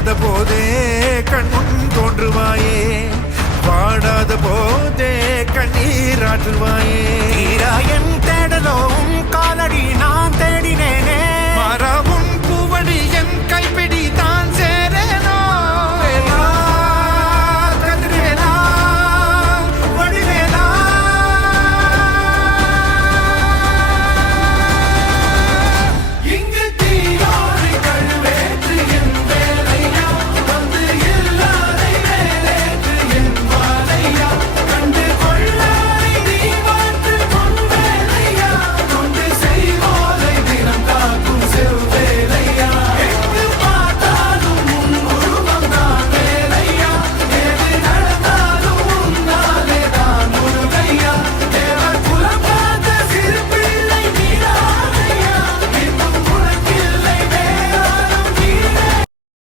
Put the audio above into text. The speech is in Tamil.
வாடாத போதே கண்முன் தோன்றுவாயே, வாடாத போதே கண்ணீராற்றுவாயே. என் தேடலோ காலடி நான் தேடினேனே,